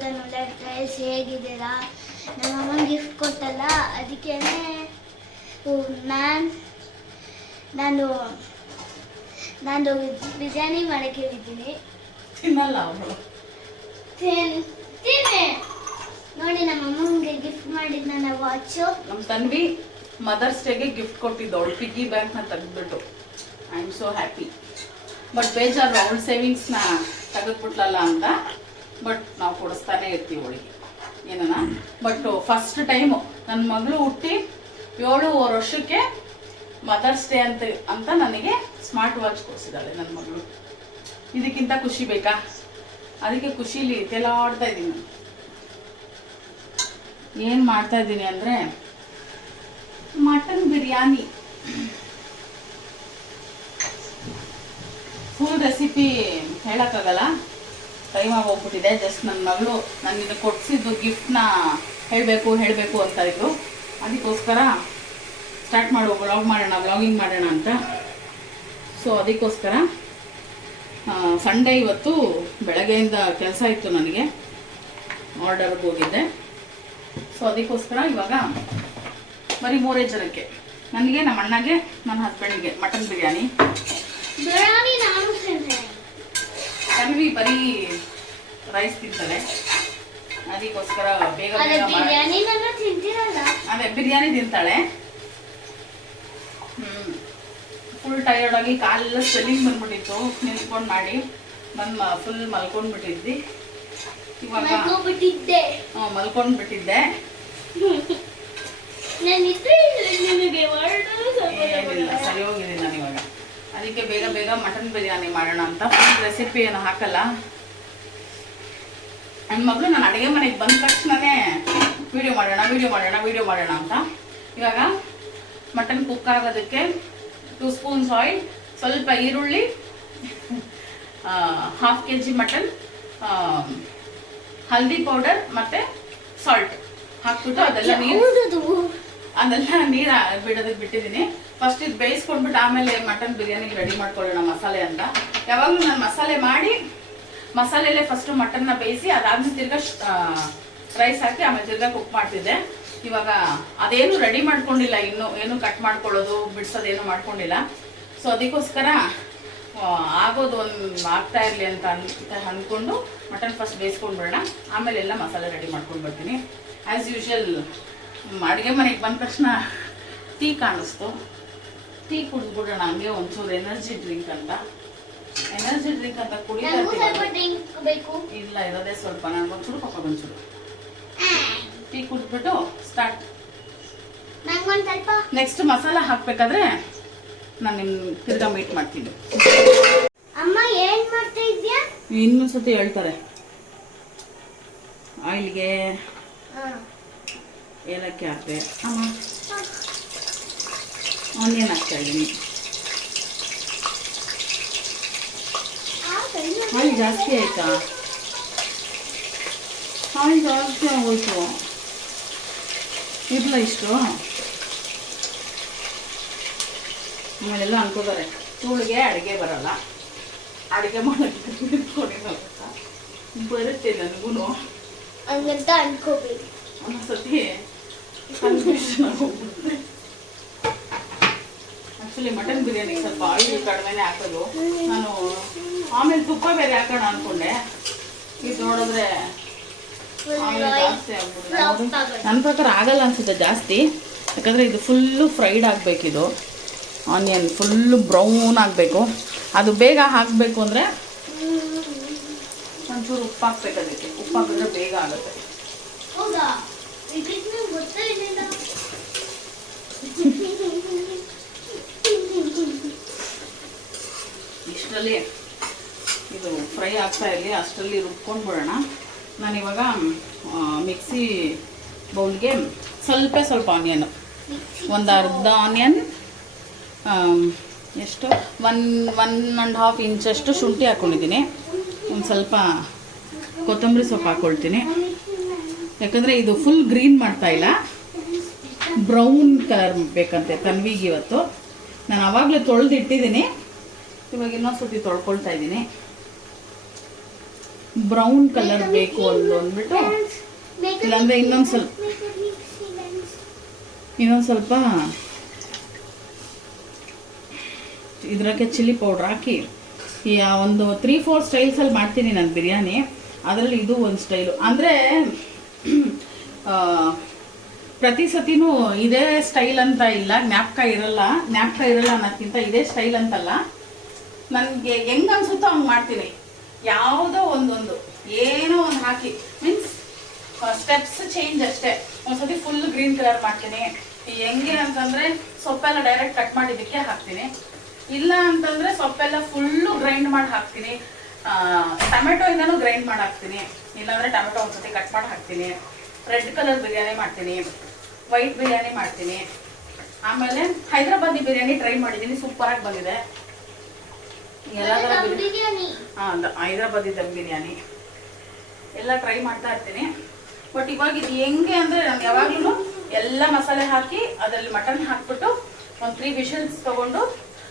Good ಅನುಲೈಫ್ guys, ಹೇಗಿದ್ದೀರಾ? ನಮ್ಮಮ್ಮ gift ಕೊಟ್ಟಲ್ಲ, ಅದಕ್ಕೆ ನಾನು ಬಿರಿಯಾನಿ ಮಾಡಕ್ಕೆ ಹೇಳಿದ್ದೀನಿ. ತಿನ್ನಲ್ಲ ಅವಳು. ತಿನ್ನಿ ನೋಡಿ, ನಮ್ಮಮ್ಮಂಗೆ ಗಿಫ್ಟ್ ಮಾಡಿದ್ ನನ್ನ ವಾಚು. ನಮ್ಮ ತನ್ವಿ ಮದರ್ಸ್ ಡೇಗೆ ಗಿಫ್ಟ್ ಕೊಟ್ಟಿದ್ದವಳು, ಪಿಗ್ಗಿ ಬ್ಯಾಂಕ್ನ ತೆಗೆದ್ಬಿಟ್ಟು. I am so happy. But ಬೇಜಾರು ಅವಳ ಸೇವಿಂಗ್ಸ್ನ ತೆಗೆದ್ಬಿಟ್ಲಲ್ಲ ಅಂತ. ಬಟ್ ನಾವು ಕೊಡಿಸ್ತಾನೆ ಇರ್ತೀವಿ ಅವಳಿಗೆ ಏನನ. ಬಟ್ ಫಸ್ಟ್ ಟೈಮು ನನ್ನ ಮಗಳು ಹುಟ್ಟಿ 7 ವರ್ಷಕ್ಕೆ ಮದರ್ಸ್ ಡೇ ಅಂತ ನನಗೆ ಸ್ಮಾರ್ಟ್ ವಾಚ್ ಕೊಡಿಸಿದ್ದಾಳೆ ನನ್ನ ಮಗಳು. ಇದಕ್ಕಿಂತ ಖುಷಿ ಬೇಕಾ? ಅದಕ್ಕೆ ಖುಷಿಲಿ ತೇಲಾಡ್ತಾ ಇದ್ದೀನಿ ನಾನು. ಏನು ಮಾಡ್ತಾ ಇದ್ದೀನಿ ಅಂದರೆ ಮಟನ್ ಬಿರಿಯಾನಿ ಫುಲ್ ರೆಸಿಪಿ ಹೇಳೋಕ್ಕಾಗಲ್ಲ, ಟೈಮ್ ಆಗೋಗ್ಬಿಟ್ಟಿದೆ. ಜಸ್ಟ್ ನನ್ನ ಮಗಳು ನನಗೆ ಕೊಡಿಸಿದ್ದು ಗಿಫ್ಟ್ನ ಹೇಳಬೇಕು ಅಂತ ಇದ್ರು. ಅದಕ್ಕೋಸ್ಕರ ಸ್ಟಾರ್ಟ್ ವ್ಲಾಗಿಂಗ್ ಮಾಡೋಣ ಅಂತ. ಸೊ ಅದಕ್ಕೋಸ್ಕರ ಸಂಡೇ ಇವತ್ತು ಬೆಳಗ್ಗೆಯಿಂದ ಕೆಲಸ ಇತ್ತು ನನಗೆ, ಆರ್ಡರ್ಗೆ ಹೋಗಿದ್ದೆ. ಸೊ ಅದಕ್ಕೋಸ್ಕರ ಇವಾಗ ಬರೀ 3 ಜನಕ್ಕೆ, ನನಗೆ, ನಮ್ಮ ಅಣ್ಣಗೆ, ನನ್ನ ಹಸ್ಬೆಂಡ್ಗೆ ಮಟನ್ ಬಿರಿಯಾನಿ. ಕನ್ವಿ ಬರೀ ರೈಸ್ ತಿಂತಾಳೆ, ಅದಕ್ಕೋಸ್ಕರ ಬೇಗ ಅದೇ ಬಿರಿಯಾನಿ ತಿಂತಾಳೆ. ಫುಲ್ ಟಯರ್ಡ್ ಆಗಿ ಕಾಲೆಲ್ಲ ಸ್ವೆಲ್ಲಿಂಗ್ ಬಂದ್ಬಿಟ್ಟಿತ್ತು, ನಿಂತ್ಕೊಂಡು ಮಾಡಿ ಫುಲ್ ಮಲ್ಕೊಂಡ್ಬಿಟ್ಟಿದ್ವಿ. ಇವಾಗ ಮಲ್ಕೊಂಡ್ಬಿಟ್ಟಿದ್ದೆ. ಸರಿ ಹೋಗಿದ್ದೀನಿ ನಾನು ಇವಾಗ. ಅದಕ್ಕೆ ಬೇಗ ಮಟನ್ ಬಿರಿಯಾನಿ ಮಾಡೋಣ ಅಂತ. ಫುಲ್ ರೆಸಿಪಿ ಏನು ಹಾಕಲ್ಲ. ನನ್ನ ಮಗಳು ನಾನು ಅಡುಗೆ ಮನೆಗೆ ಬಂದ ತಕ್ಷಣನೇ ವಿಡಿಯೋ ಮಾಡೋಣ ಅಂತ. ಇವಾಗ ಮಟನ್ ಕುಕ್ ಆಗೋದಕ್ಕೆ 2 ಸ್ಪೂನ್ಸ್ ಆಯಿಲ್, ಸ್ವಲ್ಪ ಈರುಳ್ಳಿ, 1/2 kg ಮಟನ್, ಹಲ್ದಿ ಪೌಡರ್ ಮತ್ತು ಸಾಲ್ಟ್ ಹಾಕ್ಬಿಟ್ಟು ಅದೆಲ್ಲ ನೀರು ಬಿಡೋದಕ್ಕೆ ಬಿಟ್ಟಿದ್ದೀನಿ. ಫಸ್ಟ್ ಇದು ಬೇಯಿಸ್ಕೊಂಡ್ಬಿಟ್ಟು ಆಮೇಲೆ ಮಟನ್ ಬಿರಿಯಾನಿಗೆ ರೆಡಿ ಮಾಡ್ಕೊಳ್ಳೋಣ ಮಸಾಲೆ ಅಂತ. ಯಾವಾಗಲೂ ನಾನು ಮಸಾಲೆ ಮಾಡಿ ಮಸಾಲೆಯಲ್ಲೇ ಫಸ್ಟು ಮಟನ್ನ ಬೇಯಿಸಿ ಅದಾದ್ಮೇಲೆ ತಿರ್ಗಾ ರೈಸ್ ಹಾಕಿ ಆಮೇಲೆ ತಿರ್ಗಾ ಕುಕ್ ಮಾಡ್ತಿದ್ದೆ. ಇವಾಗ ಅದೇನು ರೆಡಿ ಮಾಡ್ಕೊಂಡಿಲ್ಲ, ಇನ್ನು ಏನು ಕಟ್ ಮಾಡ್ಕೊಳ್ಳೋದು ಬಿಡ್ಸೋದೇನು ಮಾಡ್ಕೊಂಡಿಲ್ಲ. ಸೊ ಅದಕ್ಕೋಸ್ಕರ ಆಗೋದು ಆಗ್ತಾ ಇರಲಿ ಅಂತ ಅಂದ್ಕೊಂಡು ಮಟನ್ ಫಸ್ಟ್ ಬೇಯಿಸ್ಕೊಂಡ್ಬಿಡೋಣ, ಆಮೇಲೆ ಎಲ್ಲ ಮಸಾಲೆ ರೆಡಿ ಮಾಡ್ಕೊಂಡು ಬರ್ತೀನಿ. ಆ್ಯಸ್ ಯೂಶುವಲ್ ಅಡುಗೆ ಮನೆಗೆ ಬಂದ ತಕ್ಷಣ ಟೀ ಕಾಣಿಸ್ತು. ಟೀ ಕುಡಿದ್ಬಿಡೋಣ ಹಂಗೆ, ಒಂಚೂರು ಎನರ್ಜಿ ಡ್ರಿಂಕ್ ಅಂತ ಕುಡಿತಾ ಇಲ್ಲ, ಇರೋದೇ ಸ್ವಲ್ಪ. ನಾನು ಒಂಚೂರು ಟೀ ಕುಡಿದ್ಬಿಟ್ಟು ಸ್ಟಾರ್ಟ್. ನೆಕ್ಸ್ಟ್ ಮಸಾಲ ಹಾಕ್ಬೇಕಾದ್ರೆ ನಾನು ನಿಮ್ಮ ತಿರ್ಗಾ ಮೀಟ್ ಮಾಡ್ತೀನಿ. ಇನ್ನೊಂದು ಸತಿ ಹೇಳ್ತಾರೆ. ಆಯಿಲ್ಗೆ ಏಲಕ್ಕಿ ಹಾಕ್ತೆ, ಆನಿಯನ್ ಹಾಕ್ತಾ ಇದ್ದೀನಿ. ಆಯಿಲ್ ಜಾಸ್ತಿ ಆಯ್ತಾ? ಆಯಿಲ್ ಜಾಸ್ತಿ ಆಗೋಯ್ತು, ಇರಲ್ಲ ಇಷ್ಟು. ಆಮೇಲೆಲ್ಲ ಅನ್ಕೋತಾರೆ ಇವಳಿಗೆ ಅಡುಗೆ ಬರಲ್ಲ, ಅಡುಗೆ ಮಾಡೋಕ್ಕೆ ಬರುತ್ತೆ ನನಗೂ ಹಂಗಂತ ಅನ್ಕೋಬೇಕು. ಒಂದೊಂದ್ಸತಿ ಕನ್ಫ್ಯೂಷನ್ ಆಗೋಗ್ಬಿಡುತ್ತೆ. ಆ್ಯಕ್ಚುಲಿ ಮಟನ್ ಬಿರಿಯಾನಿಗೆ ಸ್ವಲ್ಪ ಆಯಿಲ್ ಕಡಿಮೆನೇ ಹಾಕೋದು ನಾನು. ಆಮೇಲೆ ತುಪ್ಪ ಬೇರೆ ಹಾಕೋಣ ಅಂದ್ಕೊಂಡೆ, ಇದು ನೋಡಿದ್ರೆ ಆಯಿಲ್ ಜಾಸ್ತಿ ಆಗ್ಬಿಡುತ್ತೆ. ನನ್ನ ಪ್ರಕಾರ ಆಗಲ್ಲ ಅನ್ಸುತ್ತೆ ಜಾಸ್ತಿ, ಯಾಕಂದರೆ ಇದು ಫುಲ್ಲು ಫ್ರೈಡ್ ಆಗಬೇಕಿದು. ಆನಿಯನ್ ಫುಲ್ಲು ಬ್ರೌನ್ ಆಗಬೇಕು. ಅದು ಬೇಗ ಹಾಕಬೇಕು ಅಂದರೆ ಒಂಚೂರು ಉಪ್ಪು ಹಾಕ್ಬೇಕು. ಅದಕ್ಕೆ ಉಪ್ಪು ಹಾಕಿದ್ರೆ ಬೇಗ ಆಗುತ್ತೆ. ಇಷ್ಟರಲ್ಲಿ ಇದು ಫ್ರೈ ಆಗ್ತಾ ಇರಲಿ, ಅಷ್ಟರಲ್ಲಿ ರುಬ್ಕೊಂಡು ಬಿಡೋಣ. ನಾನಿವಾಗ ಮಿಕ್ಸಿ ಬೌಲ್ಗೆ ಸ್ವಲ್ಪ ಆನಿಯನ್, ಒಂದು ಅರ್ಧ ಆನಿಯನ್, ಎಷ್ಟು 1.5 ಇಂಚಷ್ಟು ಶುಂಠಿ ಹಾಕ್ಕೊಂಡಿದ್ದೀನಿ. ಒಂದು ಸ್ವಲ್ಪ ಕೊತ್ತಂಬರಿ ಸೊಪ್ಪು ಹಾಕ್ಕೊಳ್ತೀನಿ, ಯಾಕಂದರೆ ಇದು ಫುಲ್ ಗ್ರೀನ್ ಮಾಡ್ತಾಯಿಲ್ಲ, ಬ್ರೌನ್ ಕಲರ್ ಬೇಕಂತೆ ತನ್ವಿಗೆ ಇವತ್ತು. ನಾನು ಆವಾಗಲೇ ತೊಳೆದಿಟ್ಟಿದ್ದೀನಿ, ಇವಾಗ ಇನ್ನೊಂದು ಸತಿ ತೊಳ್ಕೊಳ್ತಾ ಇದ್ದೀನಿ. ಬ್ರೌನ್ ಕಲರ್ ಬೇಕು ಅಂದ್ಬಿಟ್ಟು, ಇಲ್ಲಾಂದರೆ ಇನ್ನೊಂದು ಸ್ವಲ್ಪ ಇದ್ರಕ್ಕೆ ಚಿಲ್ಲಿ ಪೌಡ್ರ್ ಹಾಕಿ ಒಂದು 3-4 ಸ್ಟೈಲ್ಸಲ್ಲಿ ಮಾಡ್ತೀನಿ ನಾನು ಬಿರಿಯಾನಿ. ಅದರಲ್ಲಿ ಇದು ಒಂದು ಸ್ಟೈಲು. ಅಂದರೆ ಪ್ರತಿ ಸತಿನೂ ಇದೇ ಸ್ಟೈಲ್ ಅಂತ ಇಲ್ಲ, ಜ್ಞಾಪಕ ಇರಲ್ಲ ಅನ್ನೋದಕ್ಕಿಂತ ಇದೇ ಸ್ಟೈಲ್ ಅಂತಲ್ಲ, ನನಗೆ ಹೆಂಗೆ ಅನ್ಸುತ್ತೋ ಹಂಗೆ ಮಾಡ್ತೀನಿ. ಯಾವುದೋ ಒಂದೊಂದು ಏನೋ ಒಂದು ಹಾಕಿ, ಮೀನ್ಸ್ ಸ್ಟೆಪ್ಸ್ ಚೇಂಜ್ ಅಷ್ಟೇ. ಒಂದ್ಸತಿ ಫುಲ್ ಗ್ರೀನ್ ಕಲರ್ ಮಾಡ್ತೀನಿ. ಹೆಂಗೆ ಅಂತಂದರೆ ಸೊಪ್ಪೆಲ್ಲ ಡೈರೆಕ್ಟ್ ಕಟ್ ಮಾಡಿದ್ದಕ್ಕೆ ಹಾಕ್ತೀನಿ. ಇಲ್ಲ ಅಂತಂದರೆ ಸೊಪ್ಪೆಲ್ಲ ಫುಲ್ಲು ಗ್ರೈಂಡ್ ಮಾಡಿ ಹಾಕ್ತೀನಿ. ಟೊಮೆಟೊ ಇಂದನೂ ಗ್ರೈಂಡ್ ಮಾಡಿ ಹಾಕ್ತೀನಿ. ಇಲ್ಲಾಂದರೆ ಟೊಮೆಟೊ ಒಂದ್ಸತಿ ಕಟ್ ಮಾಡಿ ಹಾಕ್ತೀನಿ. ರೆಡ್ ಕಲರ್ ಬಿರಿಯಾನಿ ಮಾಡ್ತೀನಿ, ವೈಟ್ ಬಿರಿಯಾನಿ ಮಾಡ್ತೀನಿ. ಆಮೇಲೆ ಹೈದ್ರಾಬಾದಿ ಬಿರಿಯಾನಿ ಟ್ರೈ ಮಾಡಿದ್ದೀನಿ, ಸೂಪರಾಗಿ ಬಂದಿದೆ. ಎಲ್ಲ ಥರ ಬಿರಿಯಾನಿ, ಹೈದ್ರಾಬಾದಿ ದಮ್ ಬಿರಿಯಾನಿ ಎಲ್ಲ ಟ್ರೈ ಮಾಡ್ತಾ ಇರ್ತೀನಿ. ಬಟ್ ಇವಾಗ ಇದು ಹೆಂಗೆ ಅಂದರೆ, ನಾನು ಯಾವಾಗಲೂ ಎಲ್ಲ ಮಸಾಲೆ ಹಾಕಿ ಅದರಲ್ಲಿ ಮಟನ್ ಹಾಕ್ಬಿಟ್ಟು ಒಂದು 3 ವಿಷಲ್ಸ್ ತೊಗೊಂಡು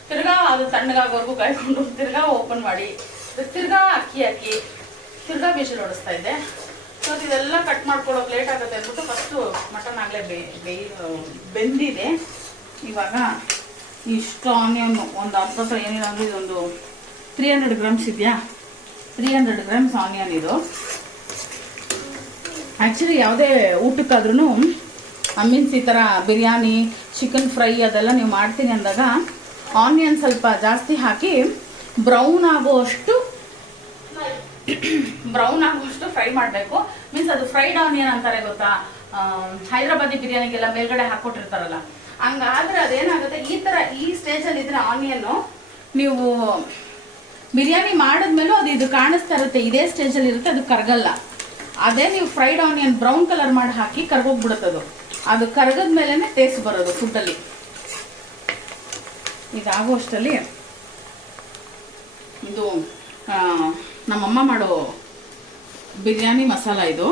ತಿರ್ಗಾ ಅದು ತಣ್ಣಗಾಗೋವರೆಗೂ ಕಾಯ್ಕೊಂಡು ತಿರ್ಗಾ ಓಪನ್ ಮಾಡಿ ತಿರ್ಗಾ ಅಕ್ಕಿ ಹಾಕಿ ತಿರ್ಗಾ ವಿಷಲ್ ಹೊಡಿಸ್ತಾ ಇದ್ದೆ. ಸೊ ಇದೆಲ್ಲ ಕಟ್ ಮಾಡ್ಕೊಳ್ಳೋಕೆ ಲೇಟ್ ಆಗುತ್ತೆ ಅಂದ್ಬಿಟ್ಟು ಫಸ್ಟು ಮಟನ್ ಆಗಲೇ ಬೆಂದಿದೆ. ಇವಾಗ ಇಷ್ಟು ಆನಿಯನ್ ಒಂದು ಅರ್ಧ ಏನಿಲ್ಲ ಅಂದರೆ ಇದೊಂದು 300 ಗ್ರಾಮ್ಸ್ ಇದೆಯಾ, 300 ಗ್ರಾಮ್ಸ್ ಆನಿಯನ್ ಇದು. ಆ್ಯಕ್ಚುಲಿ ಯಾವುದೇ ಊಟಕ್ಕಾದ್ರೂ ಮೀನ್ಸ್ ಈ ಥರ ಬಿರಿಯಾನಿ, ಚಿಕನ್ ಫ್ರೈ ಅದೆಲ್ಲ ನೀವು ಮಾಡ್ತೀನಿ ಅಂದಾಗ ಆನಿಯನ್ ಸ್ವಲ್ಪ ಜಾಸ್ತಿ ಹಾಕಿ ಬ್ರೌನ್ ಆಗೋಷ್ಟು ಫ್ರೈ ಮಾಡಬೇಕು. ಮೀನ್ಸ್ ಅದು ಫ್ರೈಡ್ ಆನಿಯನ್ ಅಂತಾರೆ ಗೊತ್ತಾ, ಹೈದ್ರಾಬಾದಿ ಬಿರಿಯಾನಿಗೆಲ್ಲ ಮೇಲ್ಗಡೆ ಹಾಕ್ಕೊಟ್ಟಿರ್ತಾರಲ್ಲ, ಹಂಗಾದ್ರೆ ಅದೇನಾಗುತ್ತೆ, ಈ ಸ್ಟೇಜಲ್ಲಿ ಇದ್ರೆ ಆನಿಯನ್ನು ನೀವು ಬಿರಿಯಾನಿ ಮಾಡಿದ್ಮೇಲೂ ಇದು ಕಾಣಿಸ್ತಾ ಇರುತ್ತೆ, ಇದೇ ಸ್ಟೇಜಲ್ಲಿ ಇರುತ್ತೆ, ಅದು ಕರಗಲ್ಲ. ಅದೇ ನೀವು ಫ್ರೈಡ್ ಆನಿಯನ್ ಬ್ರೌನ್ ಕಲರ್ ಮಾಡಿ ಹಾಕಿ ಕರ್ಗೋಗ್ಬಿಡುತ್ತದು. ಅದು ಕರಗದ ಮೇಲೇ ಟೇಸ್ಟ್ ಬರೋದು ಫುಡ್ಡಲ್ಲಿ. ಇದಾಗುವಷ್ಟರಲ್ಲಿ ಇದು ನಮ್ಮಮ್ಮ ಮಾಡೋ ಬಿರಿಯಾನಿ ಮಸಾಲ ಇದು.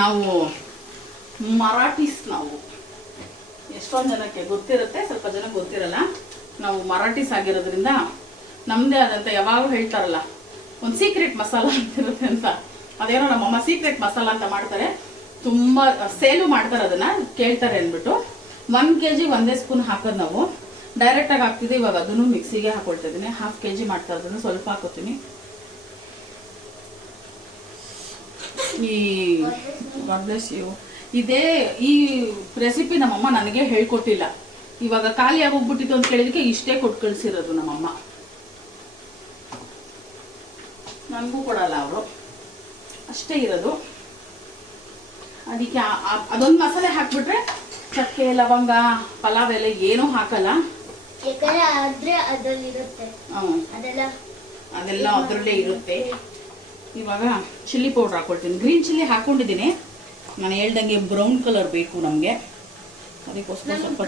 ನಾವು ಮರಾಠೀಸ್, ನಾವು ಎಷ್ಟೊಂದು ಜನಕ್ಕೆ ಗೊತ್ತಿರುತ್ತೆ, ಸ್ವಲ್ಪ ಜನಕ್ಕೆ ಗೊತ್ತಿರಲ್ಲ. ನಾವು ಮರಾಠೀಸ್ ಆಗಿರೋದ್ರಿಂದ ನಮ್ಮದೇ ಆದಂಥ, ಯಾವಾಗಲೂ ಹೇಳ್ತಾರಲ್ಲ ಒಂದು ಸೀಕ್ರೆಟ್ ಮಸಾಲ ಅಂತಿರುತ್ತೆ ಅಂತ, ಅದೇನೋ ನಮ್ಮಮ್ಮ ಸೀಕ್ರೆಟ್ ಮಸಾಲ ಅಂತ ಮಾಡ್ತಾರೆ. ತುಂಬ ಸೇಲು ಮಾಡ್ತಾರೆ, ಅದನ್ನು ಕೇಳ್ತಾರೆ ಅಂದ್ಬಿಟ್ಟು 1 kg ಒಂದೇ ಸ್ಪೂನ್ ಹಾಕೋದು ನಾವು ಡೈರೆಕ್ಟಾಗಿ ಹಾಕ್ತಿದ್ದೆ. ಇವಾಗ ಅದನ್ನು ಮಿಕ್ಸಿಗೆ ಹಾಕೊಳ್ತಾ ಇದ್ದೀನಿ. 1/2 kg ಮಾಡ್ತಾ ಇರೋದನ್ನು ಸ್ವಲ್ಪ ಹಾಕೋತೀನಿ. ಈ ರೆಸಿಪಿ ನಮ್ಮಮ್ಮ ನನಗೆ ಹೇಳ್ಕೊಟ್ಟಿಲ್ಲ. ಇವಾಗ ಖಾಲಿ ಆಗೋಗ್ಬಿಟ್ಟಿತ್ತು ಅಂತ ಕೇಳಿದಕ್ಕೆ ಇಷ್ಟೇ ಕೊಟ್ಟು ಕಳಿಸಿರೋದು ನಮ್ಮಮ್ಮ. ನನಗೂ ಕೊಡಲ್ಲ ಅವರು, ಅಷ್ಟೇ ಇರೋದು. ಅದಕ್ಕೆ ಅದೊಂದು ಮಸಾಲೆ ಹಾಕ್ಬಿಟ್ರೆ ಚಕ್ಕೆ, ಲವಂಗ, ಪಲಾವ್ ಎಲೆ ಏನೂ ಹಾಕಲ್ಲ. ಅದೆಲ್ಲ ಅದರಲ್ಲೇ ಇರುತ್ತೆ. ಇವಾಗ ಚಿಲ್ಲಿ ಪೌಡ್ರ್ ಹಾಕೊಳ್ತೀನಿ. ಗ್ರೀನ್ ಚಿಲ್ಲಿ ಹಾಕೊಂಡಿದ್ದೀನಿ. ನಾನು ಹೇಳ್ದಂಗೆ ಬ್ರೌನ್ ಕಲರ್ ಬೇಕು ನಮಗೆ, ಅದಕ್ಕೋಸ್ಕರ ಸ್ವಲ್ಪ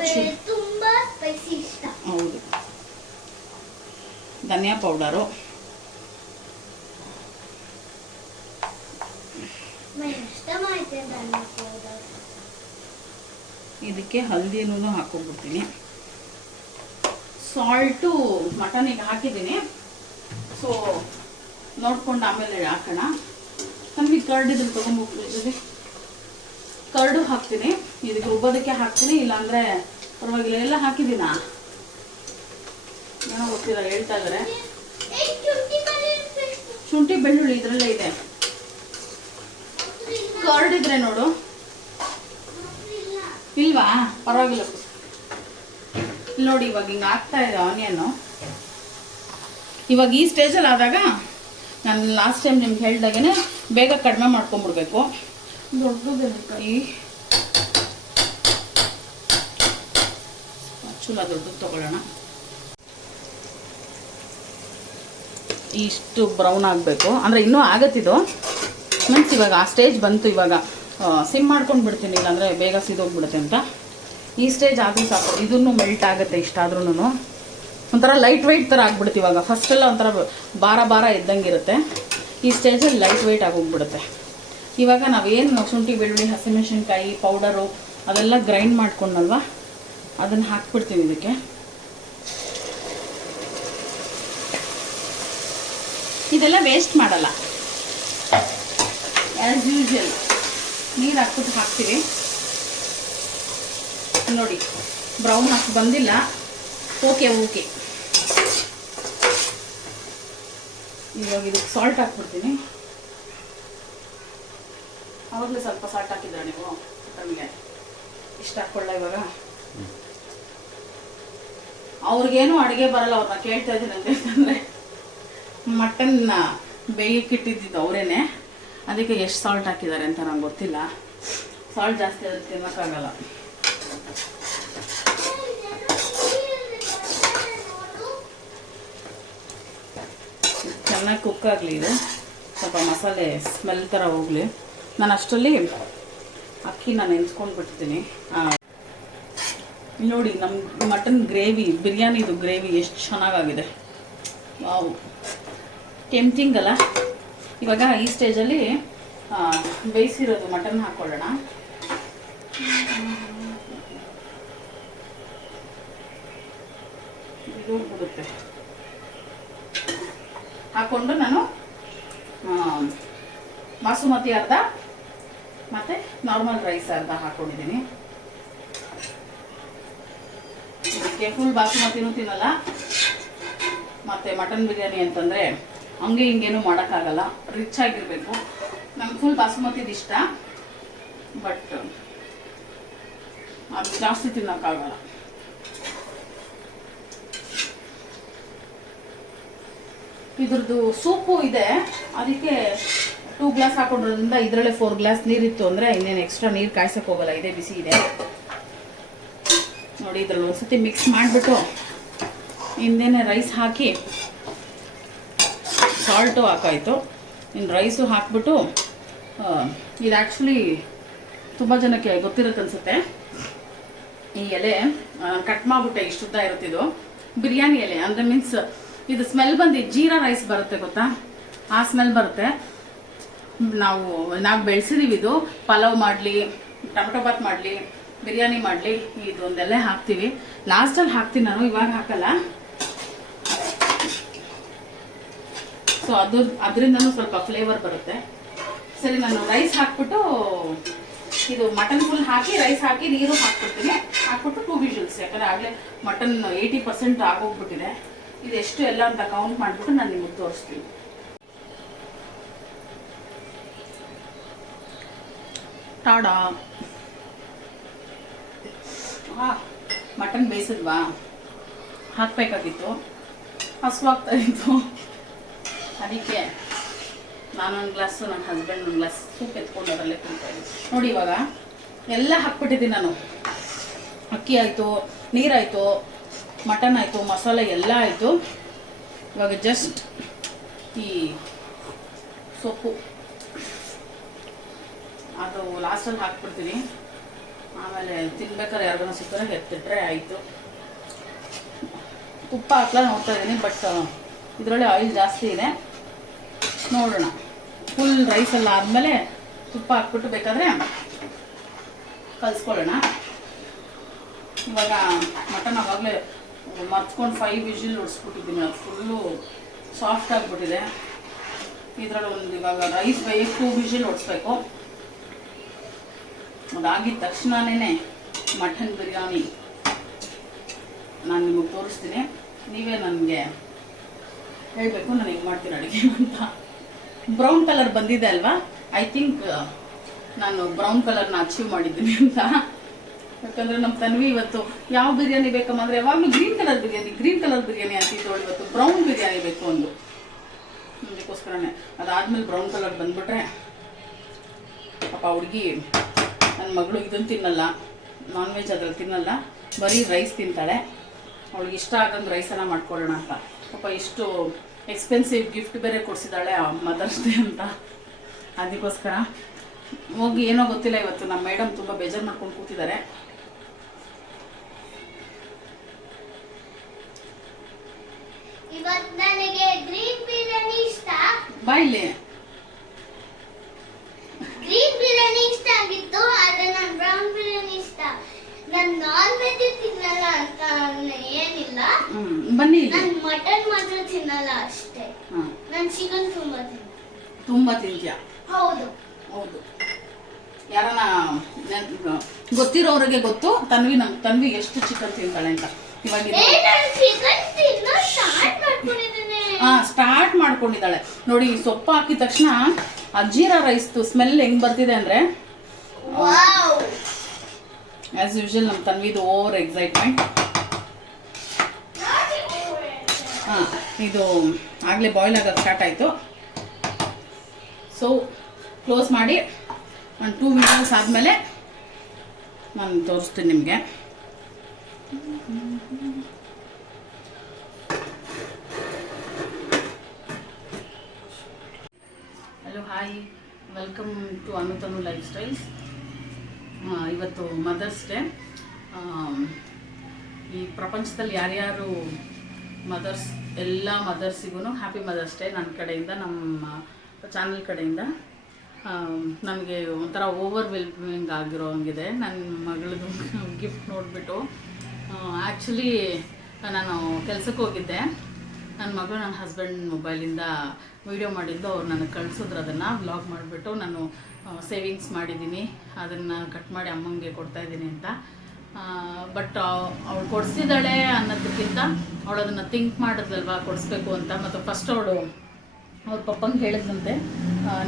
ತುಂಬಾ ಸ್ಪೈಸಿ ಇಷ್ಟ. ಹೌದು. ಧನಿಯಾ ಪೌಡರು, ಇದಕ್ಕೆ ಹಲ್ದಿನೂ ಹಾಕೊಂಡ್ಬಿಡ್ತೀನಿ. ಸಾಲ್ಟು ಮಟನಿಗೆ ಹಾಕಿದ್ದೀನಿ, ಸೊ ನೋಡ್ಕೊಂಡು ಆಮೇಲೆ ಹಾಕೋಣ. ನಮಗೆ ಕರ್ಡಿದ್ರೆ ತೊಗೊಂಡ್ಬಿಡ್ತೀವಿ, ಕರ್ಡು ಹಾಕ್ತೀನಿ. ಇದಕ್ಕೆ ರುಬ್ಬೋದಕ್ಕೆ ಹಾಕ್ತೀನಿ, ಇಲ್ಲಾಂದರೆ ಪರವಾಗಿಲ್ಲ. ಎಲ್ಲ ಹಾಕಿದ್ದೀನ ಏನೋ ಗೊತ್ತಿಲ್ಲ, ಹೇಳ್ತಾ ಇದ್ದಾರೆ. ಶುಂಠಿ ಬೆಳ್ಳುಳ್ಳಿ ಇದರಲ್ಲೇ ಇದೆ. ಕರ್ಡ್ ಇದ್ರೆ ನೋಡು, ಇಲ್ವಾ? ಪರವಾಗಿಲ್ಲ. ನೋಡಿ ಇವಾಗ ಹಿಂಗೆ ಆಗ್ತಾ ಇದೆ ಆನಿಯನ್ನು. ಇವಾಗ ಈ ಸ್ಟೇಜಲ್ಲಿ ಆದಾಗ ನಾನು ಲಾಸ್ಟ್ ಟೈಮ್ ನಿಮ್ಗೆ ಹೇಳ್ದಾಗೇ ಬೇಗ ಕಡಿಮೆ ಮಾಡ್ಕೊಂಬಿಡ್ಬೇಕು. ದೊಡ್ಡದೇನಕಾಯಿ ಚೂಲ ದೊಡ್ಡದು ತಗೊಳ್ಳೋಣ. ಇಷ್ಟು ಬ್ರೌನ್ ಆಗಬೇಕು, ಅಂದರೆ ಇನ್ನೂ ಆಗತ್ತಿದು. ಮೀನ್ಸ್ ಇವಾಗ ಆ ಸ್ಟೇಜ್ ಬಂತು. ಇವಾಗ ಸಿಮ್ ಮಾಡ್ಕೊಂಡು ಬಿಡ್ತೀನಿ, ಇಲ್ಲಾಂದರೆ ಬೇಗ ಸಿದೋಗ್ಬಿಡುತ್ತೆ ಅಂತ. ಈ ಸ್ಟೇಜ್ ಆದರೂ ಸಾಕು, ಇದನ್ನು ಮೆಲ್ಟ್ ಆಗುತ್ತೆ. ಇಷ್ಟಾದ್ರೂ ಒಂಥರ ಲೈಟ್ ವೆಯ್ಟ್ ಥರ ಆಗ್ಬಿಡುತ್ತೆ. ಇವಾಗ ಫಸ್ಟೆಲ್ಲ ಒಂಥರ ಭಾರ ಇದ್ದಂಗಿರುತ್ತೆ. ಈ ಸ್ಟೇಜಲ್ಲಿ ಲೈಟ್ ವೆಯ್ಟ್ ಆಗೋಗ್ಬಿಡುತ್ತೆ. ಇವಾಗ ನಾವೇನು ಶುಂಠಿ, ಬೆಳ್ಳುಳ್ಳಿ, ಹಸಿಮೆಣಸಿನ್ಕಾಯಿ ಪೌಡರು ಅದೆಲ್ಲ ಗ್ರೈಂಡ್ ಮಾಡ್ಕೊಂಡಲ್ವ, ಅದನ್ನು ಹಾಕ್ಬಿಡ್ತೀನಿ ಇದಕ್ಕೆ. ಇದೆಲ್ಲ ವೇಸ್ಟ್ ಮಾಡಲ್ಲ. ಆ್ಯಸ್ ಯೂಶುವಲ್ ನೀರು ಹಾಕ್ಬಿಟ್ಟು ಹಾಕ್ತೀವಿ. ನೋಡಿ ಬ್ರೌನ್ ಹಾಕಿ ಬಂದಿಲ್ಲ. ಓಕೆ ಇವಾಗ ಇದಕ್ಕೆ ಸಾಲ್ಟ್ ಹಾಕ್ಬಿಡ್ತೀನಿ. ಅವಾಗಲೇ ಸ್ವಲ್ಪ ಸಾಲ್ಟ್ ಹಾಕಿದ್ರೆ ನೀವು ನಮಗೆ ಇಷ್ಟ ಹಾಕ್ಕೊಳ್ಳ. ಇವಾಗ ಅವ್ರಿಗೇನು ಅಡುಗೆ ಬರಲ್ಲ, ಅವ್ರನ್ನ ಕೇಳ್ತಾ ಇದ್ದೀನಿ ಅಂತ ಯಾಕಂದರೆ ಮಟನ್ನ ಬೇಯಕ್ಕಿಟ್ಟಿದ್ದು ಅವರೇನೆ. ಅದಕ್ಕೆ ಎಷ್ಟು ಸಾಲ್ಟ್ ಹಾಕಿದ್ದಾರೆ ಅಂತ ನಂಗೆ ಗೊತ್ತಿಲ್ಲ. ಸಾಲ್ಟ್ ಜಾಸ್ತಿ ಆದ್ರೆ ತಿನ್ನೋಕ್ಕಾಗಲ್ಲ. ಚೆನ್ನಾಗಿ ಕುಕ್ ಆಗಲಿ. ಇದು ಸ್ವಲ್ಪ ಮಸಾಲೆ ಸ್ಮೆಲ್ ಥರ ಹೋಗಲಿ. ನಾನು ಅಷ್ಟರಲ್ಲಿ ಅಕ್ಕಿನ ನೆನೆಸ್ಕೊಂಡು ಬಿಡ್ತೀನಿ. ನೋಡಿ ನಮ್ಮ ಮಟನ್ ಗ್ರೇವಿ, ಬಿರಿಯಾನಿದು ಗ್ರೇವಿ ಎಷ್ಟು ಚೆನ್ನಾಗಾಗಿದೆ. ವಾವ್, ಟೆಂಪ್ಟಿಂಗ್ ಅಲ್ಲ. ಇವಾಗ ಈ ಸ್ಟೇಜಲ್ಲಿ ಬೇಯಿಸಿರೋದು ಮಟನ್ ಹಾಕ್ಕೊಳ್ಳೋಣ. ಇದು ಬಿಡುತ್ತೆ ಹಾಕ್ಕೊಂಡು ನಾನು ಬಾಸುಮತಿ ಅರ್ಧ ಮತ್ತು ನಾರ್ಮಲ್ ರೈಸ್ ಅರ್ಧ ಹಾಕ್ಕೊಂಡಿದ್ದೀನಿ. ಇದಕ್ಕೆ ಫುಲ್ ಬಾಸುಮತಿನೂ ತಿನ್ನಲ್ಲ. ಮತ್ತು ಮಟನ್ ಬಿರಿಯಾನಿ ಅಂತಂದರೆ ಹಂಗೆ ಹಿಂಗೇನು ಮಾಡೋಕ್ಕಾಗಲ್ಲ, ರಿಚ್ ಆಗಿರಬೇಕು. ನಮ್ಗೆ ಫುಲ್ ಬಾಸುಮತಿದು ಇಷ್ಟ, ಬಟ್ ಅದು ಜಾಸ್ತಿ ತಿನ್ನೋಕ್ಕಾಗಲ್ಲ. ಇದ್ರದ್ದು ಸೂಪು ಇದೆ, ಅದಕ್ಕೆ 2 ಗ್ಲಾಸ್ ಹಾಕೊಂಡ್ರಿಂದ ಇದರಲ್ಲೇ 4 ಗ್ಲಾಸ್ ನೀರಿತ್ತು ಅಂದರೆ ಇನ್ನೇನು ಎಕ್ಸ್ಟ್ರಾ ನೀರು ಕಾಯ್ಸಕ್ಕೆ ಹೋಗಲ್ಲ. ಇದೇ ಬಿಸಿ ಇದೆ ನೋಡಿ. ಇದ್ರಲ್ಲಿ ಒಂದ್ಸತಿ ಮಿಕ್ಸ್ ಮಾಡಿಬಿಟ್ಟು ಹಿಂದೇನೆ ರೈಸ್ ಹಾಕಿ, ಸಾಲ್ಟು ಹಾಕಾಯಿತು, ಇನ್ನು ರೈಸು ಹಾಕ್ಬಿಟ್ಟು ಇದು ಆ್ಯಕ್ಚುಲಿ ತುಂಬ ಜನಕ್ಕೆ ಗೊತ್ತಿರುತ್ತೆ ಅನಿಸುತ್ತೆ. ಈ ಎಲೆ ಕಟ್ ಮಾಡಿಬಿಟ್ಟೆ, ಇಷ್ಟುದ್ದ ಇರುತ್ತಿದ್ದು ಬಿರಿಯಾನಿ ಎಲೆ ಅಂದರೆ ಮೀನ್ಸ್ ಇದು ಸ್ಮೆಲ್ ಬಂದು ಜೀರಾ ರೈಸ್ ಬರುತ್ತೆ ಗೊತ್ತಾ, ಆ ಸ್ಮೆಲ್ ಬರುತ್ತೆ. ನಾವು ಬೆಳೆಸಿದೀವಿ. ಇದು ಪಲಾವ್ ಮಾಡಲಿ, ಟೊಮೆಟೊ ಬಾತ್ ಮಾಡಲಿ, ಬಿರಿಯಾನಿ ಮಾಡಲಿ, ಇದೊಂದೆಲ್ಲ ಹಾಕ್ತೀವಿ. ಲಾಸ್ಟಲ್ಲಿ ಹಾಕ್ತೀನಿ ನಾನು, ಇವಾಗ ಹಾಕಲ್ಲ. ಸೊ ಅದರಿಂದನೂ ಸ್ವಲ್ಪ ಫ್ಲೇವರ್ ಬರುತ್ತೆ. ಸರಿ, ನಾನು ರೈಸ್ ಹಾಕ್ಬಿಟ್ಟು ಇದು ಮಟನ್ ಫುಲ್ ಹಾಕಿ ರೈಸ್ ಹಾಕಿ ನೀರು ಹಾಕ್ಬಿಡ್ತೀನಿ. ಹಾಕ್ಬಿಟ್ಟು 2 ವಿಷಲ್ಸ್, ಯಾಕಂದರೆ ಆಗಲೇ ಮಟನ್ 80% ಆಗೋಗ್ಬಿಟ್ಟಿದೆ. ಇದೆಷ್ಟು ಎಲ್ಲ ಅಂತ ಕೌಂಟ್ ಮಾಡಿಬಿಟ್ಟು ನಾನು ನಿಮಗೆ ತೋರಿಸ್ತೀನಿ. ಟಾಡಾ, ಮಟನ್ ಬೇಯಿಸಿದ್ವಾ, ಹಾಕಬೇಕಾಗಿತ್ತು, ಹಸುವಾಗ್ತಾ ಇತ್ತು. ಅದಕ್ಕೆ ನಾನೊಂದು ಗ್ಲಾಸು, ನನ್ನ ಹಸ್ಬೆಂಡ್ 1 ಗ್ಲಾಸ್ ಸೂಪ್ ಎತ್ಕೊಂಡು ಅದರಲ್ಲೇ ತಿಂತಾ ಇದ್ದೀನಿ. ನೋಡಿ ಇವಾಗ ಎಲ್ಲ ಹಾಕ್ಬಿಟ್ಟಿದ್ದೀನಿ ನಾನು. ಅಕ್ಕಿ ಆಯಿತು, ನೀರಾಯಿತು, ಮಟನ್ ಆಯಿತು, ಮಸಾಲೆ ಎಲ್ಲ ಆಯಿತು. ಇವಾಗ ಜಸ್ಟ್ ಈ ಸೊಪ್ಪು ಅದು ಲಾಸ್ಟಲ್ಲಿ ಹಾಕ್ಬಿಡ್ತೀನಿ. ಆಮೇಲೆ ತಿನ್ಬೇಕಾದ್ರೆ ಯಾರಿಗಾನ ಸಿಕ್ಕರೆ ಎತ್ತಿಟ್ರೆ ಆಯಿತು. ತುಪ್ಪ ಹಾಕ್ಲ ನೋಡ್ತಾ ಇದ್ದೀನಿ, ಬಟ್ ಇದರೊಳಗೆ ಆಯಿಲ್ ಜಾಸ್ತಿ ಇದೆ. ನೋಡೋಣ. ಫುಲ್ ರೈಸೆಲ್ಲ ಆದಮೇಲೆ ತುಪ್ಪ ಹಾಕ್ಬಿಟ್ಟು ಬೇಕಾದರೆ ಕಲಿಸ್ಕೊಳ್ಳೋಣ. ಇವಾಗ ಮಟನ್ ಆವಾಗಲೇ ಮರ್ತ್ಕೊಂಡು 5 ವಿಷಲ್ ಹೊಡಿಸ್ಬಿಟ್ಟಿದ್ದೀನಿ. ಅದು ಫುಲ್ಲು ಸಾಫ್ಟ್ ಆಗಿಬಿಟ್ಟಿದೆ. ಇದರಲ್ಲಿ ಒಂದು ಇವಾಗ ರೈಸ್ ಬೇಯಕ್ಕೆ 2 ವಿಷಲ್ ಹೊಡಿಸ್ಬೇಕು. ಅದಾಗಿದ ತಕ್ಷಣವೇ ಮಟನ್ ಬಿರಿಯಾನಿ ನಾನು ನಿಮಗೆ ತೋರಿಸ್ತೀನಿ. ನೀವೇ ನನಗೆ ಹೇಳಬೇಕು ನಾನು ಹೆಂಗೆ ಮಾಡ್ತೀನಿ ಅಡುಗೆ ಅಂತ. ಬ್ರೌನ್ ಕಲರ್ ಬಂದಿದೆ ಅಲ್ವಾ, ಐ ಥಿಂಕ್ ನಾನು ಬ್ರೌನ್ ಕಲರ್ನ ಅಚೀವ್ ಮಾಡಿದ್ದೀನಿ ಅಂತ. ಯಾಕಂದರೆ ನಮ್ಮ ತನ್ವಿ ಇವತ್ತು ಯಾವ ಬಿರಿಯಾನಿ ಬೇಕಮ್ಮ ಅಂದರೆ ಯಾವಾಗಲೂ ಗ್ರೀನ್ ಕಲರ್ ಬಿರಿಯಾನಿ ಅಂತಿದ್ದೋಳು. ಇವತ್ತು ಬ್ರೌನ್ ಬಿರಿಯಾನಿ ಬೇಕು ಒಂದು, ಅದಕ್ಕೋಸ್ಕರನೇ. ಅದಾದಮೇಲೆ ಬ್ರೌನ್ ಕಲರ್ ಬಂದುಬಿಟ್ರೆ ಪಾಪ ಹುಡುಗಿ, ನನ್ನ ಮಗಳು ಇದನ್ನು ತಿನ್ನಲ್ಲ, ನಾನ್ ವೆಜ್ ಅದ್ರಲ್ಲಿ ತಿನ್ನಲ್ಲ, ಬರೀ ರೈಸ್ ತಿಂತಾಳೆ. ಅವಳಿಗೆ ಇಷ್ಟ ಆಗಂಗೆ ರೈಸನ್ನು ಮಾಡ್ಕೊಳ್ಳೋಣ ಅಂತ. ಪಾಪ ಇಷ್ಟು ಎಕ್ಸ್ಪೆನ್ಸಿವ್ ಗಿಫ್ಟ್ ಬೇರೆ ಕೊಡಿಸಿದ್ದಾಳೆ ಮದರ್ಸ್ ಡೇ ಅಂತ. ಅದಕ್ಕೋಸ್ಕರ ಹೋಗಿ ಏನೋ ಗೊತ್ತಿಲ್ಲ, ಇವತ್ತು ನಮ್ಮ ಮೇಡಮ್ ತುಂಬ ಬೇಜಾರು ಮಾಡ್ಕೊಂಡು ಕೂತಿದ್ದಾರೆ. ಇವತ್ತು ನನಗೆ ಗ್ರೀನ್ ಬಿರಿಯಾನಿ ಇಷ್ಟ. ಬಾಯಿಲೆ ಗ್ರೀನ್ ಬಿರಿಯಾನಿ ಇಷ್ಟ ಆಗಿತ್ತು, ಆದರೆ ನಾನು ಬ್ರೌನ್ ಬಿರಿಯಾನಿ ಇಷ್ಟ. ನಾನು ನಾನ್ ವೆಜ್ ತಿನ್ನಲ್ಲ ಅಂತ ಏನಿಲ್ಲ. ಬನ್ನಿ ಇಲ್ಲಿ. ನಾನು ಮಟನ್ ಮಾತ್ರ ತಿನ್ನಲ್ಲ ಅಷ್ಟೇ. ನಾನು ಚಿಕನ್ ತುಂಬಾ ತಿಂತೀಯ? ಹೌದು. ಹೌದು. ಯಾರನ್ನ ಗೊತ್ತಿರೋರಿಗೆ ಗೊತ್ತು ತನ್ವಿ ಎಷ್ಟು ಚಿಕನ್ ತಿಂತಾಳೆ ಅಂತ. ಇವಾಗ ಸ್ಟಾರ್ಟ್ ಮಾಡ್ಕೊಂಡಿದ್ದಾಳೆ ನೋಡಿ. ಸೊಪ್ಪು ಹಾಕಿದ ತಕ್ಷಣ ಆ ಜೀರಾ ರೈಸ್ದು ಸ್ಮೆಲ್ ಹೆಂಗ್ ಬರ್ತಿದೆ ಅಂದ್ರೆ, ಆಸ್ ಯೂಶುವಲ್ ನಮ್ಮ ತನ್ವಿದು ಓವರ್ ಎಕ್ಸೈಟ್ಮೆಂಟ್. ಇದು ಆಗಲೇ ಬಾಯ್ಲ್ ಆಗೋಕ್ಕೆ ಸ್ಟಾರ್ಟ್ ಆಯಿತು. ಸೊ ಕ್ಲೋಸ್ ಮಾಡಿ ಒಂದು 2 ವಿಡಿಯೋಸ್ ಆದಮೇಲೆ ನಾನು ತೋರಿಸ್ತೀನಿ ನಿಮಗೆ. Hello, hi, welcome to Anutanu lifestyles. ಇವತ್ತು ಮದರ್ಸ್ ಡೇ. ಈ ಪ್ರಪಂಚದಲ್ಲಿ ಯಾರ್ಯಾರು ಎಲ್ಲ ಮದರ್ಸಿಗೂ ಹ್ಯಾಪಿ ಮದರ್ಸ್ ಡೇ ನನ್ನ ಕಡೆಯಿಂದ, ನಮ್ಮ ಚಾನಲ್ ಕಡೆಯಿಂದ. ನನಗೆ ಒಂಥರ ಓವರ್ವೆಲ್ಮಿಂಗ್ ಆಗಿರೋ ಹಂಗಿದೆ ನನ್ನ ಮಗಳದು ಗಿಫ್ಟ್ ನೋಡಿಬಿಟ್ಟು. ಆ್ಯಕ್ಚುಲಿ ನಾನು ಕೆಲಸಕ್ಕೆ ಹೋಗಿದ್ದೆ. ನನ್ನ ಮಗಳು ನನ್ನ ಹಸ್ಬೆಂಡ್ ಮೊಬೈಲಿಂದ ವೀಡಿಯೋ ಮಾಡಿದ್ದು ಅವ್ರು ನನಗೆ ಕಳಿಸಿದ್ರು. ಅದನ್ನು ವ್ಲಾಗ್ ಮಾಡಿಬಿಟ್ಟು ನಾನು ಸೇವಿಂಗ್ಸ್ ಮಾಡಿದ್ದೀನಿ, ಅದನ್ನು ಕಟ್ ಮಾಡಿ ಅಮ್ಮಂಗೆ ಕೊಡ್ತಾಯಿದ್ದೀನಿ ಅಂತ. ಬಟ್ ಅವಳು ಕೊಡಿಸಿದಾಳೆ ಅನ್ನೋದಕ್ಕಿಂತ ಅವಳು ಅದನ್ನು ಥಿಂಕ್ ಮಾಡಿದ್ಲಲ್ವ ಕೊಡಿಸ್ಬೇಕು ಅಂತ. ಮತ್ತು ಫಸ್ಟ್ ಅವ್ರ ಪಪ್ಪಂಗೆ ಹೇಳಿದಂತೆ,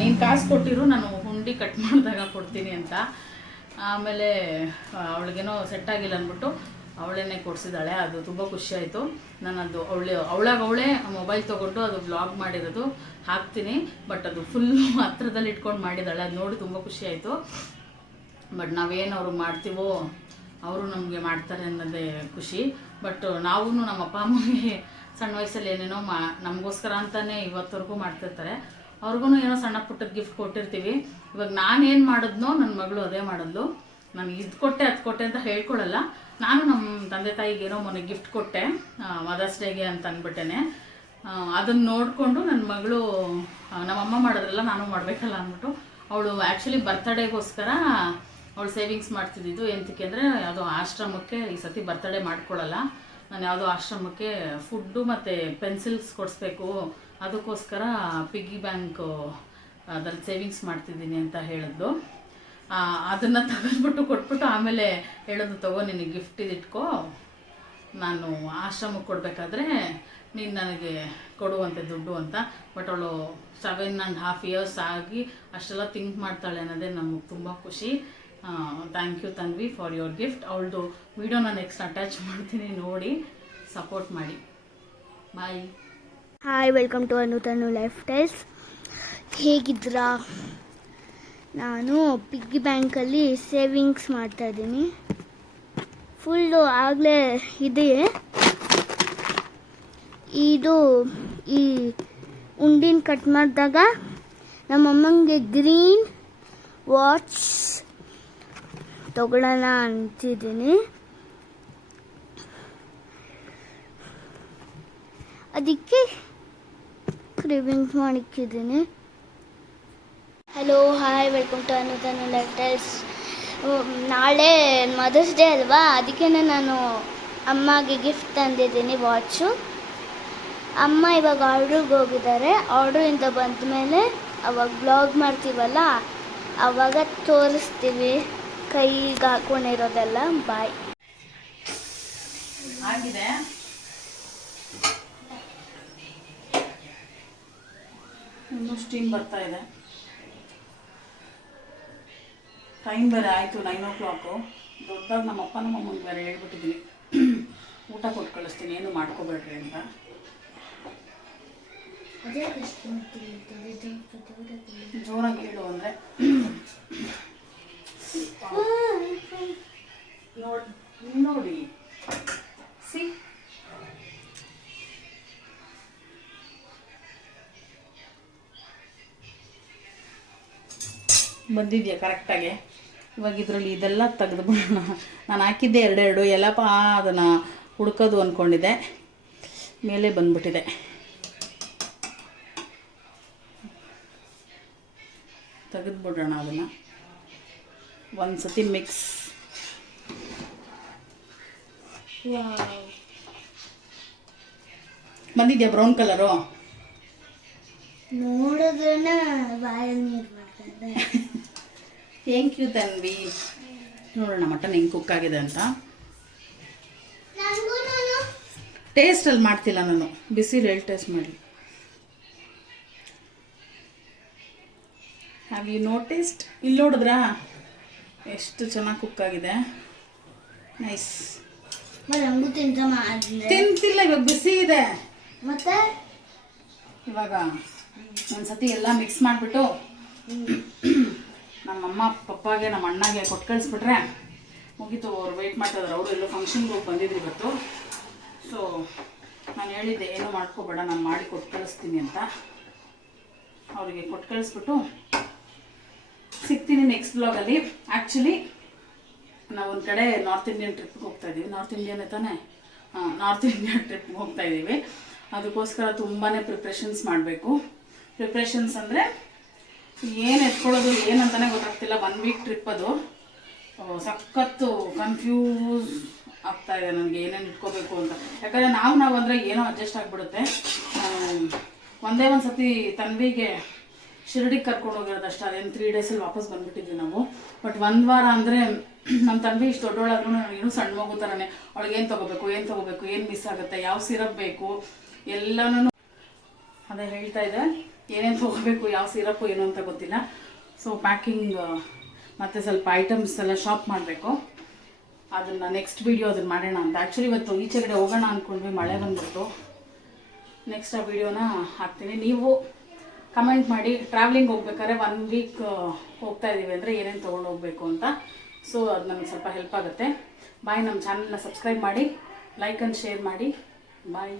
ನೀನು ಕಾಸು ಕೊಟ್ಟಿರು, ನಾನು ಹುಂಡಿ ಕಟ್ ಮಾಡಿದಾಗ ಕೊಡ್ತೀನಿ ಅಂತ. ಆಮೇಲೆ ಅವಳಿಗೇನೋ ಸೆಟ್ ಆಗಿಲ್ಲ ಅಂದ್ಬಿಟ್ಟು ಅವಳೇನೆ ಕೊಡಿಸಿದಾಳೆ. ಅದು ತುಂಬ ಖುಷಿಯಾಯಿತು. ನಾನು ಅದು ಅವಳೇ ಮೊಬೈಲ್ ತೊಗೊಂಡು ಅದು ವ್ಲಾಗ್ ಮಾಡಿರೋದು ಹಾಕ್ತೀನಿ. ಬಟ್ ಅದು ಫುಲ್ಲು ಹತ್ರದಲ್ಲಿ ಇಟ್ಕೊಂಡು ಮಾಡಿದ್ದಾಳೆ. ಅದು ನೋಡಿ ತುಂಬ ಖುಷಿಯಾಯಿತು. ಬಟ್ ನಾವೇನು ಅವ್ರಿಗೆ ಮಾಡ್ತೀವೋ ಅವರು ನಮಗೆ ಮಾಡ್ತಾರೆ ಅನ್ನೋದೇ ಖುಷಿ. ಬಟ್ ನಾವು ನಮ್ಮ ಅಪ್ಪ ಅಮ್ಮಗೆ ಸಣ್ಣ ವಯಸ್ಸಲ್ಲಿ ಏನೇನೋ ನಮಗೋಸ್ಕರ ಅಂತಲೇ ಇವತ್ತವರೆಗೂ ಮಾಡ್ತಿರ್ತಾರೆ. ಅವ್ರಿಗೂ ಏನೋ ಸಣ್ಣ ಪುಟ್ಟದ ಗಿಫ್ಟ್ ಕೊಟ್ಟಿರ್ತೀವಿ. ಇವಾಗ ನಾನೇನು ಮಾಡಿದ್ನೋ ನನ್ನ ಮಗಳು ಅದೇ ಮಾಡಿದ್ಲು. ನಾನು ಇದು ಕೊಟ್ಟೆ ಅದು ಕೊಟ್ಟೆ ಅಂತ ಹೇಳ್ಕೊಳ್ಳಲ್ಲ. ನಾನು ನಮ್ಮ ತಂದೆ ತಾಯಿಗೆ ಏನೋ ಮೊನ್ನೆ ಗಿಫ್ಟ್ ಕೊಟ್ಟೆ ಮದರ್ಸ್ ಡೇಗೆ ಅಂತ ಅಂದ್ಬಿಟ್ಟೇನೆ. ಅದನ್ನು ನೋಡಿಕೊಂಡು ನನ್ನ ಮಗಳು ನಮ್ಮಮ್ಮ ಮಾಡೋದ್ರಲ್ಲ ನಾನು ಮಾಡಬೇಕಲ್ಲ ಅಂದ್ಬಿಟ್ಟು ಅವಳು ಆ್ಯಕ್ಚುಲಿ ಬರ್ತಡೇಗೋಸ್ಕರ ಅವಳು ಸೇವಿಂಗ್ಸ್ ಮಾಡ್ತಿದ್ದಿದ್ದು. ಎಂತಕ್ಕೆ ಅಂದರೆ ಯಾವುದೋ ಆಶ್ರಮಕ್ಕೆ ಈ ಸತಿ ಬರ್ತಡೇ ಮಾಡ್ಕೊಳ್ಳಲ್ಲ, ನಾನು ಯಾವುದೋ ಆಶ್ರಮಕ್ಕೆ ಫುಡ್ಡು ಮತ್ತು ಪೆನ್ಸಿಲ್ಸ್ ಕೊಡಿಸ್ಬೇಕು, ಅದಕ್ಕೋಸ್ಕರ ಪಿಗ್ಗಿ ಬ್ಯಾಂಕು ಅದ್ರಲ್ಲಿ ಸೇವಿಂಗ್ಸ್ ಮಾಡ್ತಿದ್ದೀನಿ ಅಂತ ಹೇಳಿದ್ದು. ಅದನ್ನು ತೆಗೆದ್ಬಿಟ್ಟು ಕೊಟ್ಬಿಟ್ಟು ಆಮೇಲೆ ಹೇಳೋದು, ತಗೋ ನಿನಗೆ ಗಿಫ್ಟ್ ಇಟ್ಕೋ, ನಾನು ಆಶ್ರಮಕ್ಕೆ ಕೊಡಬೇಕಾದ್ರೆ ನೀನು ನನಗೆ ಕೊಡುವಂತೆ ದುಡ್ಡು ಅಂತ. ಬಟ್ ಅವಳು 7.5 years ಆಗಿ ಅಷ್ಟೆಲ್ಲ ಥಿಂಕ್ ಮಾಡ್ತಾಳೆ ಅನ್ನೋದೇ ನಮಗೆ ತುಂಬ ಖುಷಿ. Thank you Tanvi for your gift. ಅವಳದು ವಿಡಿಯೋನ ನೆಕ್ಸ್ಟ್ ಅಟ್ಯಾಚ್ ಮಾಡ್ತೀನಿ, ನೋಡಿ ಸಪೋರ್ಟ್ ಮಾಡಿ. Bye. Hi, welcome to Anutanu lifestyles. ಹೇಗಿದ್ದೀರಾ? ನಾನು ಪಿಗ್ಗಿ ಬ್ಯಾಂಕಲ್ಲಿ ಸೇವಿಂಗ್ಸ್ ಮಾಡ್ತಾಯಿದ್ದೀನಿ. ಫುಲ್ಲು ಆಗಲೇ ಇದೆ. ಇದು ಈ ಉಂಡಿನ ಕಟ್ ಮಾಡಿದಾಗ ನಮ್ಮಮ್ಮಂಗೆ ಗ್ರೀನ್ ವಾಚ್ ತಗೊಳ್ಳೋಣ ಅಂತಿದ್ದೀನಿ. ಅದಕ್ಕೆ ಕ್ರೇವಿಂಗ್ಸ್ ಮಾಡಿಕ್ಕಿದ್ದೀನಿ. Hello, hi, welcome to Anutanu lifestyles. ನಾಳೆ ಮದರ್ಸ್ ಡೇ ಅಲ್ವಾ, ಅದಕ್ಕೆ ನಾನು ಅಮ್ಮಗೆ ಗಿಫ್ಟ್ ತಂದಿದ್ದೀನಿ, ವಾಚು. ಅಮ್ಮ ಇವಾಗ ಆರ್ಡ್ರಿಗೆ ಹೋಗಿದ್ದಾರೆ. ಆರ್ಡ್ರಿಂದ ಬಂದ ಮೇಲೆ ಅವಾಗ ಬ್ಲಾಗ್ ಮಾಡ್ತೀವಲ್ಲ, ಆವಾಗ ತೋರಿಸ್ತೀವಿ ಕೈಗೆ ಹಾಕೊಂಡಿರೋದೆಲ್ಲ. ಬಾಯ್. ಆಗಿದೆ, ಇನ್ನೂ ಸ್ಟೀಮ್ ಬರ್ತಾ ಇದೆ. ಟೈಮ್ ಬೇರೆ ಆಯಿತು 9 o'clock. ದೊಡ್ಡದಾಗಿ ನಮ್ಮ ಅಪ್ಪ ನಮ್ಮ ಅಮ್ಮನಿಗೆ ಬೇರೆ ಹೇಳ್ಬಿಟ್ಟಿದ್ದೀನಿ, ಊಟ ಕೊಟ್ಟು ಕಳಿಸ್ತೀನಿ, ಏನು ಮಾಡ್ಕೋಬೇಡ್ರಿ ಅಂತ. ಜೋರಾಗಿ ಹೇಳು ಅಂದರೆ ನೋಡಿ ಸಿ ಬಂದಿದೆಯಾ ಕರೆಕ್ಟಾಗಿ. ಇವಾಗ ಇದರಲ್ಲಿ ಇದೆಲ್ಲ ತೆಗೆದುಬಿಡೋಣ. ನಾನು ಹಾಕಿದ್ದೆ 2 ಎಲ್ಲಪ್ಪ ಅದನ್ನು ಹುಡ್ಕೋದು ಅಂದ್ಕೊಂಡಿದ್ದೆ, ಮೇಲೆ ಬಂದ್ಬಿಟ್ಟಿದೆ. ತೆಗೆದುಬಿಡೋಣ ಅದನ್ನು ಒಂದು ಸತಿ ಮಿಕ್ಸ್ ವಾವ್. ಬಂದಿದ್ಯಾ ಬ್ರೌನ್ ಕಲರು? ನೋಡಿದ್ರೇನೆ ಬಾಯಲ್ಲಿ ನೀರು ಬರ್ತದೆ. Thank you Tanvi. ನೋಡೋಣ ಮಟನ್ ಹೆಂಗೆ ಕುಕ್ ಆಗಿದೆ ಅಂತ. ಟೇಸ್ಟಲ್ಲಿ ಮಾಡ್ತಿಲ್ಲ ನಾನು, ಬಿಸಿಲು ಹೇಳಿ ಟೇಸ್ಟ್ ಮಾಡಿ. Have you noticed? ಇಲ್ಲಿ ನೋಡಿದ್ರಾ ಎಷ್ಟು ಚೆನ್ನಾಗಿ ಕುಕ್ ಆಗಿದೆ. ನೈಸ್. ಮತ್ತೆ ಹಂಗೂ ಮಾಡಿದ್ರೆ ತಿಂತಿಲ್ಲ, ಇವಾಗ ಬಿಸಿ ಇದೆ. ಮತ್ತೆ ಇವಾಗ ಒಂದ್ಸತಿ ಎಲ್ಲ ಮಿಕ್ಸ್ ಮಾಡಿಬಿಟ್ಟು ನಮ್ಮಮ್ಮ ಪಪ್ಪಾಗೆ ನಮ್ಮ ಅಣ್ಣಗೆ ಕೊಟ್ಟು ಕಳಿಸ್ಬಿಟ್ರೆ ಮುಗೀತು. ಅವ್ರು ವೆಯ್ಟ್ ಮಾಡ್ತಾಯಿದ್ರು. ಅವರು ಎಲ್ಲೋ ಫಂಕ್ಷನ್ಗೆ ಹೋಗಿ ಬಂದಿದ್ರು ಇವತ್ತು. ಸೊ ನಾನು ಹೇಳಿದ್ದೆ ಏನೂ ಮಾಡ್ಕೋಬೇಡ, ನಾನು ಮಾಡಿ ಕೊಟ್ಟು ಕಳಿಸ್ತೀನಿ ಅಂತ. ಅವರಿಗೆ ಕೊಟ್ಟು ಕಳಿಸ್ಬಿಟ್ಟು ಸಿಗ್ತೀನಿ ನೆಕ್ಸ್ಟ್ ಬ್ಲಾಗಲ್ಲಿ. ಆ್ಯಕ್ಚುಲಿ ನಾವು ಒಂದು ಕಡೆ ನಾರ್ತ್ ಇಂಡಿಯನ್ ಟ್ರಿಪ್ಗೆ ಹೋಗ್ತಾಯಿದ್ದೀವಿ. ನಾರ್ತ್ ಇಂಡಿಯನ್ ತಾನೇ? ನಾರ್ತ್ ಇಂಡಿಯನ್ ಟ್ರಿಪ್ಗೆ ಹೋಗ್ತಾಯಿದ್ದೀವಿ. ಅದಕ್ಕೋಸ್ಕರ ತುಂಬಾ ಪ್ರಿಪ್ರೇಷನ್ಸ್ ಮಾಡಬೇಕು. ಪ್ರಿಪ್ರೇಷನ್ಸ್ ಅಂದರೆ ಏನು ಎತ್ಕೊಳ್ಳೋದು ಏನಂತಲೇ ಗೊತ್ತಾಗ್ತಿಲ್ಲ. 1 ವೀಕ್ ಟ್ರಿಪ್ ಅದು. ಸಖತ್ತು ಕನ್ಫ್ಯೂಸ್ ಆಗ್ತಾಯಿದೆ ನನಗೆ ಏನೇನು ಇಟ್ಕೋಬೇಕು ಅಂತ. ಯಾಕಂದರೆ ನಾವು ಅಂದರೆ ಏನೋ ಅಡ್ಜಸ್ಟ್ ಆಗಿಬಿಡುತ್ತೆ. ಒಂದೇ ಒಂದು ಸತಿ ತನ್ವಿಗೆ ಶಿರಡಿಗೆ ಕರ್ಕೊಂಡು ಹೋಗಿರೋದು ಅಷ್ಟೇ. ಅದೇನು 3 ಡೇಸಲ್ಲಿ ವಾಪಸ್ ಬಂದುಬಿಟ್ಟಿದ್ವಿ ನಾವು. ಬಟ್ 1 ವಾರ ಅಂದರೆ ನಮ್ಮ ತನ್ವಿ ಇಷ್ಟು ದೊಡ್ಡವಳಾದ್ರೂ ನನಗೇನು ಸಣ್ಣ ಮಗು ಥರನೇ. ಅವಳಿಗೆ ಏನು ತೊಗೋಬೇಕು, ಏನು ಮಿಸ್ ಆಗುತ್ತೆ, ಯಾವ ಸಿರಪ್ ಬೇಕು ಎಲ್ಲನೂ ಅದೇ ಹೇಳ್ತಾ ಇದೆ. ಏನೇನು ತೊಗೋಬೇಕು, ಯಾವ ಸಿರಪ್ಪು ಏನು ಅಂತ ಗೊತ್ತಿಲ್ಲ. ಸೊ ಪ್ಯಾಕಿಂಗ್ ಮತ್ತು ಸ್ವಲ್ಪ ಐಟಮ್ಸ್ ಎಲ್ಲ ಶಾಪ್ ಮಾಡಬೇಕು. ಅದನ್ನು ನೆಕ್ಸ್ಟ್ ವೀಡಿಯೋ ಅದನ್ನು ಮಾಡೋಣ ಅಂತ. ಆ್ಯಕ್ಚುಲಿ ಇವತ್ತು ಈಚೆ ಕಡೆ ಹೋಗೋಣ ಅಂದ್ಕೊಂಡ್ವಿ, ಮಳೆ ಬಂದ್ಬಿಟ್ಟು. ನೆಕ್ಸ್ಟ್ ಆ ವಿಡಿಯೋನ ಹಾಕ್ತೀನಿ. ನೀವು ಕಮೆಂಟ್ ಮಾಡಿ ಟ್ರಾವೆಲಿಂಗ್ ಹೋಗ್ಬೇಕಾದ್ರೆ 1 ವೀಕ್ ಹೋಗ್ತಾ ಇದ್ದೀವಿ ಅಂದರೆ ಏನೇನು ತೊಗೊಂಡು ಹೋಗಬೇಕು ಅಂತ. ಸೊ ಅದು ನಮಗೆ ಸ್ವಲ್ಪ ಹೆಲ್ಪ್ ಆಗುತ್ತೆ. ಬಾಯ್. ನಮ್ಮ ಚಾನಲ್ನ ಸಬ್ಸ್ಕ್ರೈಬ್ ಮಾಡಿ, ಲೈಕ್ ಆ್ಯಂಡ್ ಶೇರ್ ಮಾಡಿ. ಬಾಯ್.